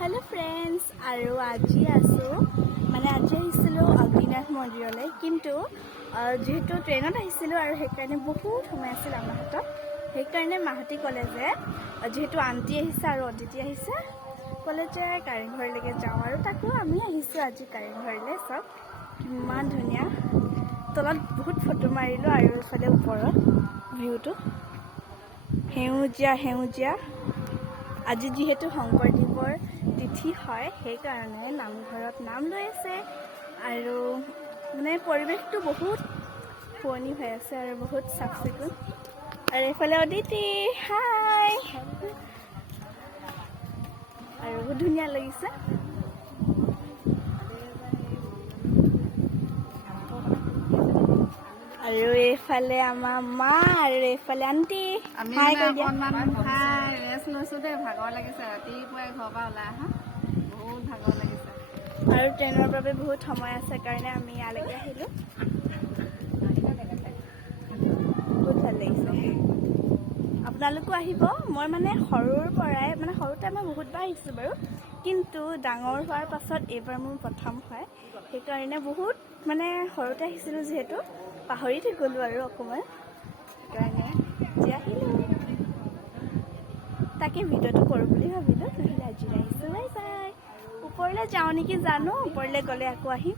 hello friends আৰু আজি আছো মানে আজি আহিছিলো অগ্নিনাথ মন্দিৰলৈ কিন্তু যেহেতু ট্ৰেইনত আহিছিলো আৰু সেইকাৰণে বহুত সময় আছিল আমাৰ হাতত সেইকাৰণে মাহতি ক'লে যে যেহেতু আন্টি আহিছে আৰু অদিতি আহিছে ক'লে যে কাৰেংঘৰলৈকে যাওঁ আৰু তাকো আমি আহিছো আজি কাৰেংঘৰলৈ সব কিমান ধুনীয়া তলত বহুত ফটো মাৰিলো আৰু ইফালে ওপৰত ভিউটো হেউজিয়া আজি যেহেতু শংকৰদেৱৰ তিথি হয় সেইকাৰণে নামঘৰত নাম লৈ আছে আৰু মানে পৰিৱেশটো বহুত পুৰণি হৈ আছে আৰু বহুত চাফ চিকুণ আৰু এইফালে অদিতি হাই আৰু বহুত ধুনীয়া লাগিছে আৰু এইফালে আমাৰ মা আৰু এইফালে আন্টি হাই কৈ দিয়া ৰেষ্ট লৈছোঁ দেই ভাগৰ লাগিছে ৰাতিপুৱাই ঘৰৰ পৰা ওলাই আহা বহুত ভাগৰ লাগিছে আৰু ট্ৰেইনৰ বাবে বহুত সময় আছে কাৰণে আমি ইয়ালৈকে আহিলোঁ বহুত ভাল লাগিছে আপোনালোকো আহিব মই মানে সৰুৰ পৰাই মানে সৰুতে মই বহুতবাৰ আহিছোঁ বাৰু কিন্তু ডাঙৰ হোৱাৰ পাছত এইবাৰ মোৰ প্ৰথম হয় সেইকাৰণে বহুত মানে সৰুতে আহিছিলোঁ যিহেতু পাহৰি গ'লোঁ আৰু অকণমান সেইকাৰণে এতিয়া আহিলোঁ তাকে ভিডিঅ'টো কৰোঁ বুলি ভাবিলোঁ নহ'লে আজি আহিছোঁ বাই বাই ওপৰলৈ যাওঁ নেকি জানো ওপৰলৈ গ'লে আকৌ আহিম